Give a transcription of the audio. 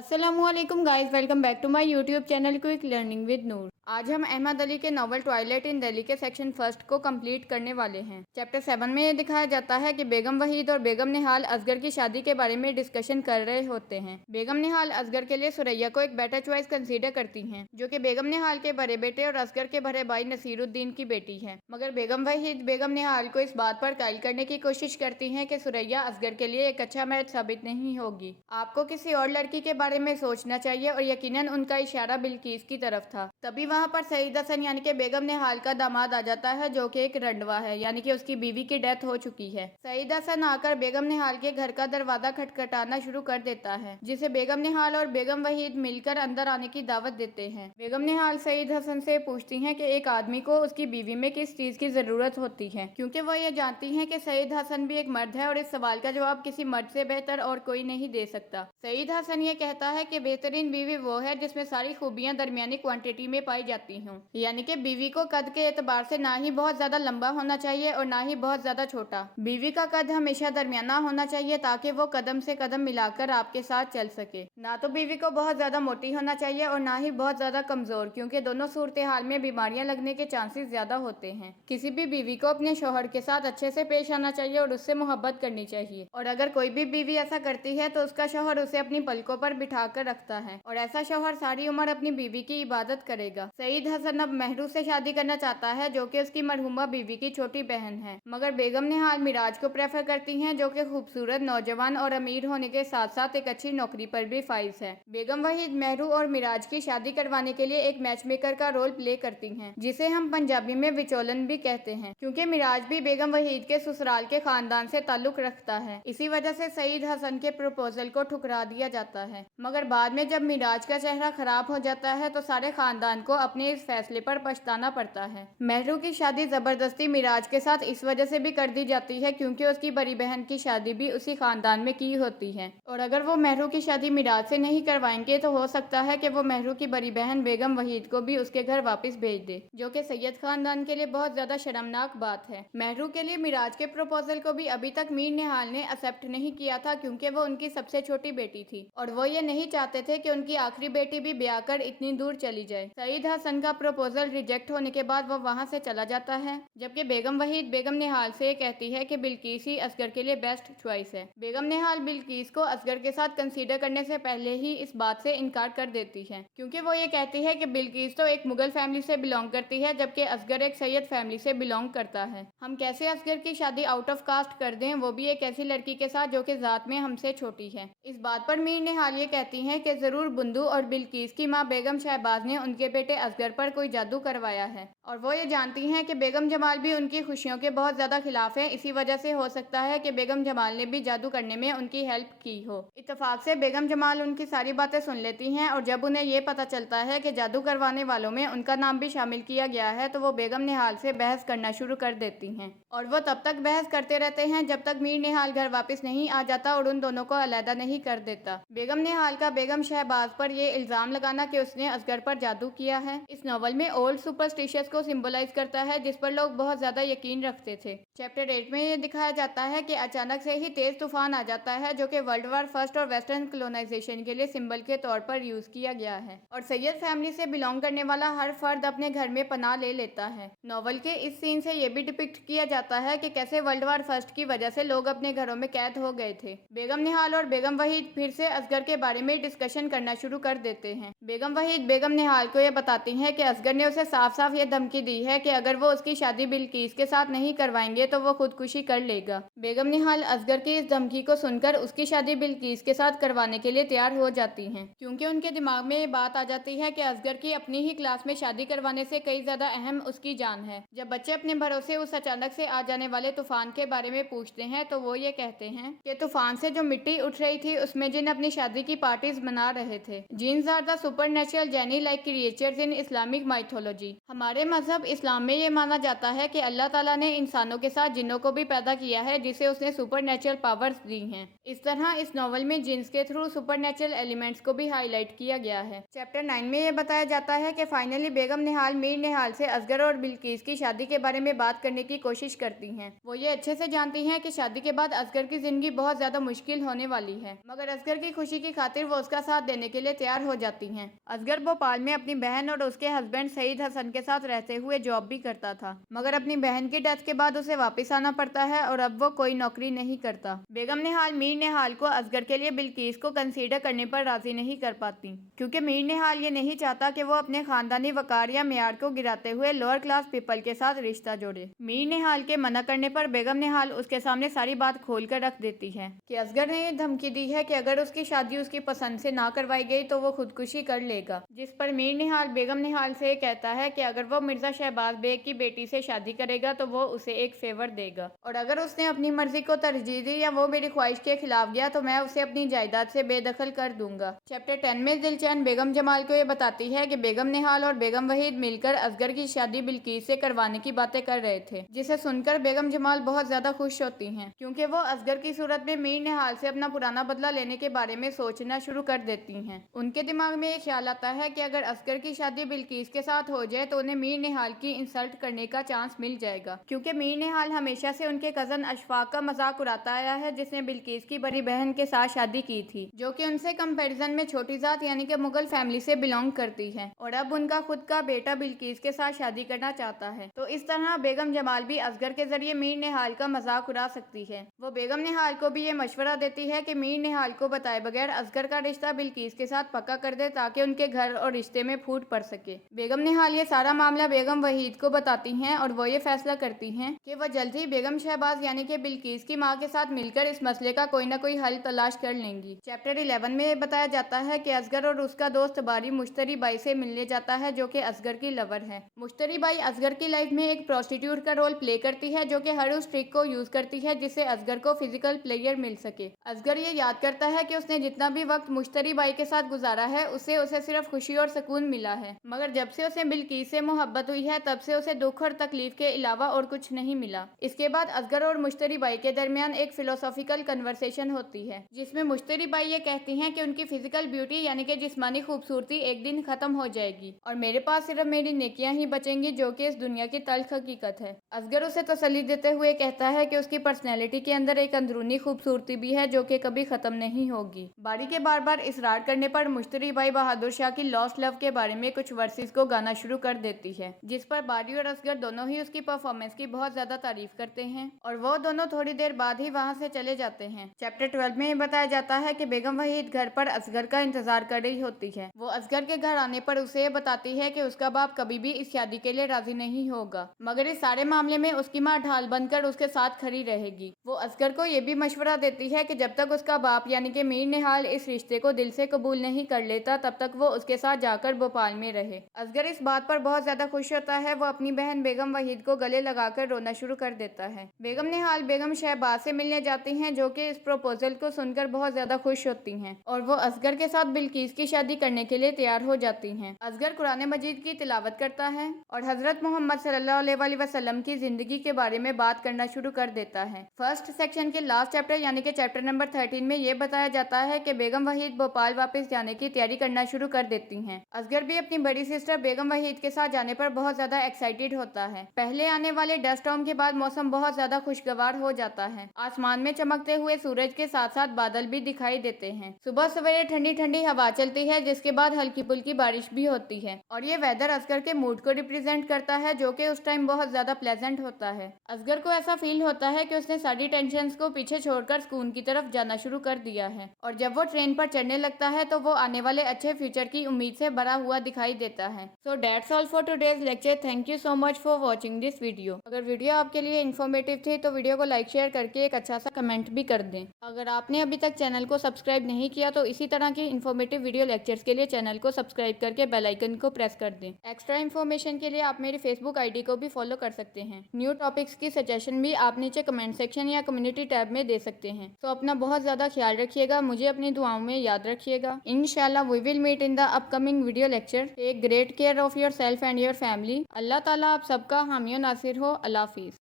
अस्सलामुअलैकुम guys, welcome back to my YouTube channel quick learning with Noor. आज हम अहमद अली के नॉवल ट्वाइलाइट इन दिल्ली के सेक्शन फर्स्ट को कंप्लीट करने वाले हैं। चैप्टर 7 में ये दिखाया जाता है कि बेगम वहीद और बेगम निहाल असगर की शादी के बारे में डिस्कशन कर रहे होते हैं। बेगम निहाल असगर के लिए सुरैया को एक बेटर चॉइस कंसीडर करती हैं, जो कि बेगम निहाल के बड़े बेटे और असगर के बड़े भाई नसीरुद्दीन की बेटी है। मगर बेगम वहीद बेगम निहाल को इस बात पर कायल करने की कोशिश करती हैं कि सुरैया असगर के लिए एक अच्छा मैच साबित नहीं होगी। आपको किसी और लड़की के बारे में सोचना चाहिए, और यकीनन उनका इशारा बिल्किस की तरफ था। तभी वहां पर सईद हसन यानी कि बेगम निहाल का दामाद आ जाता है, जो कि एक रंडवा है, यानी कि उसकी बीवी की डेथ हो चुकी है। सईद हसन आकर बेगम निहाल के घर का दरवाजा खटखटाना शुरू कर देता है, जिसे बेगम निहाल और बेगम वहीद मिलकर अंदर आने की दावत देते हैं। बेगम निहाल सईद हसन से पूछती हैं कि एक आदमी को उसकी बीवी में किस चीज की जरूरत होती है, क्योंकि वो ये जानती हैं कि सईद हसन भी एक मर्द है और इस सवाल का जवाब किसी मर्द से बेहतर और कोई नहीं दे सकता। सईद हसन ये कहता है कि बेहतरीन बीवी वो है जिसमें सारी खूबियां दरमियानी क्वांटिटी में पाई जाती हों, यानी कि बीवी को कद के एतबार से ना ही बहुत ज्यादा लंबा होना चाहिए और ना ही बहुत ज्यादा छोटा। बीवी का कद हमेशा दरमियाना होना चाहिए ताकि वो कदम से कदम मिलाकर आपके साथ चल सके। ना तो बीवी को बहुत ज्यादा मोटी होना चाहिए और ना ही बहुत ज्यादा कमजोर, क्योंकि दोनों सूरत हाल में बीमारियां लगने के चांसेस ज्यादा होते हैं। किसी भी बीवी को अपने शौहर के साथ अच्छे से पेश आना चाहिए और उससे मोहब्बत करनी चाहिए, और अगर कोई भी बीवी ऐसा करती है तो उसका शौहर उसे अपनी पलकों पर बिठा कर रखता है, और ऐसा शौहर सारी उम्र अपनी बीवी की इबादत करेगा। सईद हसन अब महरू से शादी करना चाहता है, जो कि उसकी मरहुमा बीवी की छोटी बहन है, मगर बेगम निहाल मिराज को प्रेफर करती हैं, जो कि खूबसूरत, नौजवान और अमीर होने के साथ साथ एक अच्छी नौकरी पर भी फाइज है। बेगम वहीद महरू और मिराज की शादी करवाने के लिए एक मैच मेकर का रोल प्ले करती हैं, जिसे हम पंजाबी में विचोलन भी कहते हैं, क्योंकि मिराज भी बेगम वहीद के ससुराल के खानदान से ताल्लुक रखता है। इसी वजह से सईद हसन के प्रपोजल को ठुकरा दिया जाता है, मगर बाद में जब मिराज का चेहरा खराब हो जाता है तो सारे खानदान को अपने इस फैसले पर पछताना पड़ता है। महरू की शादी जबरदस्ती मिराज के साथ इस वजह से भी कर दी जाती है क्योंकि उसकी बड़ी बहन की शादी भी उसी खानदान में की होती है, और अगर वो महरू की शादी मिराज से नहीं करवाएंगे तो हो सकता है कि वो महरू की बड़ी बहन बेगम वहीद को भी उसके घर वापस भेज दे, जो कि सैयद खानदान के लिए बहुत ज्यादा शर्मनाक बात है। महरू के लिए मिराज के प्रपोजल को भी अभी तक मीर निहाल ने एक्सेप्ट नहीं किया था, क्योंकि वो उनकी सबसे छोटी बेटी थी और वो ये नहीं चाहते थे कि उनकी आखिरी बेटी भी ब्याह कर इतनी दूर चली जाए। सईद हसन का प्रपोजल रिजेक्ट होने के बाद वो वहाँ से चला जाता है, जबकि बेगम वहीद बेगम निहाल से कहती है कि बिल्किस ही असगर के लिए बेस्ट चॉइस है। बेगम निहाल बिल्किस को असगर के साथ कंसीडर करने से पहले ही इस बात से इनकार कर देती है, क्योंकि वो ये कहती है कि बिल्किस तो एक मुगल फैमिली से बिलोंग करती है, जबकि असगर एक सैयद फैमिली से बिलोंग करता है। हम कैसे असगर की शादी आउट ऑफ कास्ट कर दें, वो भी एक ऐसी लड़की के साथ जो कि जात में हमसे छोटी है। इस बात पर मीर निहाल ये कहती हैं कि जरूर बुंदू और बिल्किस की मां बेगम शहबाज ने उनके बेटे असगर पर कोई जादू करवाया है, और वो ये जानती हैं कि बेगम जमाल भी उनकी खुशियों के बहुत ज्यादा खिलाफ है। इसी वजह से हो सकता है कि बेगम जमाल ने भी जादू करने में उनकी हेल्प की हो। इत्तेफाक से बेगम जमाल उनकी सारी बातें सुन लेती हैं, और जब उन्हें ये पता चलता है कि जादू करवाने वालों में उनका नाम भी शामिल किया गया है, तो वो बेगम निहाल से बहस करना शुरू कर देती हैं, और वो तब तक बहस करते रहते हैं जब तक मीर निहाल घर वापस नहीं आ जाता और उन दोनों को अलहदा नहीं कर देता। बेगम निहाल का बेगम शहबाज पर यह इल्जाम लगाना कि उसने असगर पर जादू किया है, इस नॉवल में ओल्ड सुपरस्टिशियस को सिंबलाइज करता है, जिस पर लोग बहुत ज्यादा यकीन रखते थे। चैप्टर 8 में ये दिखाया जाता है कि अचानक से ही तेज तूफान आ जाता है, जो कि वर्ल्ड वार फर्स्ट और वेस्टर्न कॉलोनाइजेशन के लिए सिंबल के तौर पर यूज किया गया है, और सैयद फैमिली से बिलोंग करने वाला हर फर्द अपने घर में पनाह ले लेता है। नॉवल के इस सीन से यह भी डिपिक्ट किया जाता है कि कैसे वर्ल्ड वार फर्स्ट की वजह से लोग अपने घरों में कैद हो गए थे। बेगम निहाल और बेगम वहीद फिर से असगर के बारे में डिस्कशन करना शुरू कर देते हैं। बेगम वहीद बेगम निहाल को यह बताती हैं कि असगर ने उसे साफ साफ ये धमकी दी है कि अगर वो उसकी शादी बिल्किस के साथ नहीं करवाएंगे तो वो खुदकुशी कर लेगा। बेगम निहाल असगर की इस धमकी को सुनकर उसकी शादी बिल्किस के साथ करवाने के लिए तैयार हो जाती हैं, क्योंकि उनके दिमाग में ये बात आ जाती है कि असगर की अपनी ही क्लास में शादी करवाने से कई ज्यादा अहम उसकी जान है। जब बच्चे अपने भरोसे उस अचानक से आ जाने वाले तूफान के बारे में पूछते हैं तो वो ये कहते हैं कि तूफान से जो मिट्टी उठ रही थी उसमें जिन अपनी शादी की पार्टीज मना रहे थे। Jinns are the supernatural genie like creatures in in Islamic mythology. हमारे मजहब इस्लाम में ये माना जाता है कि अल्लाह ताला ने इंसानों के साथ जिन्नों को भी पैदा किया है, जिसे उसने सुपर नेचुरल पावर्स दी हैं। इस तरह इस नॉवल में जिन्स के थ्रू सुपर नेचुरल एलिमेंट्स को भी हाईलाइट किया गया है। चैप्टर 9 में ये बताया जाता है कि फाइनली बेगम निहाल मीर निहाल से असगर और बिल्किस की शादी के बारे में बात करने की कोशिश करती हैं। वो ये अच्छे से जानती हैं कि शादी के बाद असगर की जिंदगी बहुत ज्यादा मुश्किल होने वाली है, मगर असगर की खुशी की खातिर वो उसका साथ देने के लिए तैयार हो जाती हैं। असगर भोपाल में अपनी बहन और उसके हस्बैंड सईद हसन के साथ रहते हुए जॉब भी करता था, मगर अपनी बहन की डेथ के बाद उसे वापस आना पड़ता है और अब वो कोई नौकरी नहीं करता। बेगम निहाल मीर निहाल को असगर के लिए बिल्किस को कंसीडर करने पर राजी नहीं कर पाती, क्योंकि मीर निहाल ये नहीं चाहता कि वो अपने खानदानी वकार या मेयार को गिराते हुए लोअर क्लास पीपल के साथ रिश्ता जोड़े। मीर निहाल के मना करने पर बेगम निहाल उसके सामने सारी बात खोल कर रख देती है कि असगर ने ये धमकी दी है कि अगर उसकी शादी उसकी पसंद से ना करवाई गई तो वो खुदकुशी कर लेगा, जिस पर मीर निहाल बेगम निहाल से कहता है कि अगर वो मिर्जा शहबाज बेग की बेटी से शादी करेगा तो वो उसे एक फेवर देगा, और अगर उसने अपनी मर्जी को तरजीह दी या वो मेरी ख्वाहिश के खिलाफ गया तो मैं उसे अपनी जायदाद से बेदखल कर दूंगा। चैप्टर 10 में दिलचैन बेगम जमाल को ये बताती है कि बेगम निहाल और बेगम वहीद मिलकर असगर की शादी बिल्किस से करवाने की बातें कर रहे थे, जिसे सुनकर बेगम जमाल बहुत ज्यादा खुश होती हैं, क्योंकि वो असगर की सूरत में मीर निहाल से अपना पुराना बदला लेने के बारे में सोचना शुरू कर देती हैं। उनके दिमाग में ये ख्याल आता है कि अगर असगर की शादी बिल्किस के साथ हो जाए तो उन्हें मीर निहाल की इंसल्ट करने का चांस मिल जाएगा, क्योंकि मीर निहाल हमेशा से उनके कजन अशफाक का मजाक उड़ाता आया है, जिसने बिल्किस की बड़ी बहन के साथ शादी की थी, जो कि उनसे कंपैरिजन में छोटी जात यानी कि मुगल फैमिली से बिलोंग करती है, और अब उनका खुद का बेटा बिल्किस के साथ शादी करना चाहता है। तो इस तरह बेगम जमाल भी असगर के जरिए मीर निहाल का मजाक उड़ा सकती है। वो बेगम निहाल को भी ये मशवरा देती है कि मीर निहाल को बताए बगैर असगर का रिश्ता बिल्किस के साथ पक्का कर दे, ताकि उनके घर और रिश्ते में फूट पड़ सके। बेगम निहाल ये सारा मामला बेगम वहीद को बताती हैं और वो ये फैसला करती हैं कि वह जल्द ही बेगम शहबाज यानी कि बिल्किस की मां के साथ मिलकर इस मसले का कोई न कोई हल तलाश कर लेंगी। चैप्टर 11 में बताया जाता है कि असगर और उसका दोस्त बारी मुश्तरी बाई से मिलने जाता है, जो कि असगर की लवर है। मुश्तरी बाई असगर की लाइफ में एक प्रोस्टिट्यूट का रोल प्ले करती है, जो कि हर उस ट्रिक को यूज करती है जिससे असगर को फिजिकल प्लेयर मिल सके। असगर ये याद करता है कि उसने जितना भी वक्त मुश्तरी बाई के साथ गुजारा है उसे सिर्फ खुशी और सुकून मिला है, मगर जब से उसे बिल्किस से मोहब्बत हुई है तब से उसे दुख और तकलीफ के अलावा और कुछ नहीं मिला। इसके बाद असगर और मुश्तरी बाई के दरमियान एक फिलोसॉफिकल कन्वर्सेशन होती है, जिसमें मुश्तरी बाई ये कहती हैं कि उनकी फिजिकल ब्यूटी यानी कि जिस्मानी खूबसूरती एक दिन खत्म हो जाएगी और मेरे पास सिर्फ मेरी नेकियां ही बचेंगी, जो कि इस दुनिया की तल्ख हकीकत है। असगर उसे तसल्ली देते हुए कहता है कि उसकी पर्सनैलिटी के अंदर एक अंदरूनी खूबसूरती भी है, जो कि कभी खत्म नहीं होगी। बारी के बार बार इसरार करने पर मुश्तरी बाई बहादुर शाह की लॉस्ट लव के बारे में कुछ वर्सेस को गाना शुरू कर देती है, जिस पर बारी और असगर दोनों ही उसकी परफॉर्मेंस की बहुत ज्यादा तारीफ करते हैं और वो दोनों थोड़ी देर बाद ही वहाँ से चले जाते हैं। चैप्टर 12 में बताया जाता है कि बेगम वहीद घर पर असगर का इंतजार कर रही होती है। वो असगर के घर आने पर उसे बताती है कि उसका बाप कभी भी इस शादी के लिए राजी नहीं होगा, मगर इस सारे मामले में उसकी माँ ढाल बनकर उसके साथ खड़ी रहेगी। वो असगर को ये भी मशवरा देती है कि जब तक उसका बाप यानी कि मीर निहाल इस रिश्ते को दिल से कबूल नहीं कर लेता तब तक वो उसके साथ जाकर भोपाल में रहे। असगर इस बात पर बहुत ज्यादा खुश होता है। वो अपनी बहन बेगम वहीद को गले लगाकर रोना शुरू कर देता है। बेगम निहाल बेगम शहबाज से मिलने जाती हैं, जो कि इस प्रपोजल को सुनकर बहुत ज्यादा खुश होती हैं और वो असगर के साथ बिल्किस की शादी करने के लिए तैयार हो जाती हैं। असगर कुरान मजीद की तिलावत करता है और हजरत मोहम्मद सल्लल्लाहु अलैहि वसल्लम की जिंदगी के बारे में बात करना शुरू कर देता है। फर्स्ट सेक्शन के लास्ट चैप्टर यानी कि चैप्टर नंबर 13 में ये बताया जाता है कि बेगम वहीद भोपाल वापस जाने की तैयारी करना शुरू कर देती हैं। असगर भी अपनी बड़ी सिस्टर बेगम वहीद के साथ जाने पर बहुत ज्यादा एक्साइटेड होता है। पहले आने वाले डस्ट स्टॉर्म के बाद मौसम बहुत ज्यादा खुशगवार हो जाता है। आसमान में चमकते हुए सूरज के साथ साथ बादल भी दिखाई देते हैं। सुबह सवेरे ठंडी ठंडी हवा चलती है, जिसके बाद हल्की फुल्की बारिश भी होती है और ये वेदर असगर के मूड को रिप्रेजेंट करता है, जो कि उस टाइम बहुत ज्यादा प्लेजेंट होता है। असगर को ऐसा फील होता है कि उसने सारी टेंशंस को पीछे छोड़कर सुकून की तरफ जाना शुरू कर दिया है और जब वो ट्रेन पर चढ़ने लगता है तो वो आने वाले अच्छे फ्यूचर की उम्मीद से भरा हुआ दिखाई देता है। So that's all for today's lecture. Thank you so much for watching this video. अगर वीडियो आपके लिए इन्फॉर्मेटिव थी तो वीडियो को लाइक शेयर करके एक अच्छा सा कमेंट भी कर दें। अगर आपने अभी तक चैनल को सब्सक्राइब नहीं किया तो इसी तरह की इन्फॉर्मेटिव वीडियो लेक्चर्स के लिए चैनल को सब्सक्राइब करके बेल आइकन को प्रेस कर दें। एक्स्ट्रा इन्फॉर्मेशन के लिए आप मेरी फेसबुक आईडी को भी फॉलो कर सकते हैं। न्यू टॉपिक्स की सजेशन भी आप नीचे कमेंट सेक्शन या कम्युनिटी टैब में दे सकते हैं। तो अपना बहुत ज्यादा ख्याल रखिएगा, मुझे अपनी दुआओं में याद रखिएगा। इंशाल्लाह we will meet in the upcoming video lecture. Take great care of yourself and your family. Allah ताला आप सबका हामी और नासिर हो। अल्लाह हाफ़िज़।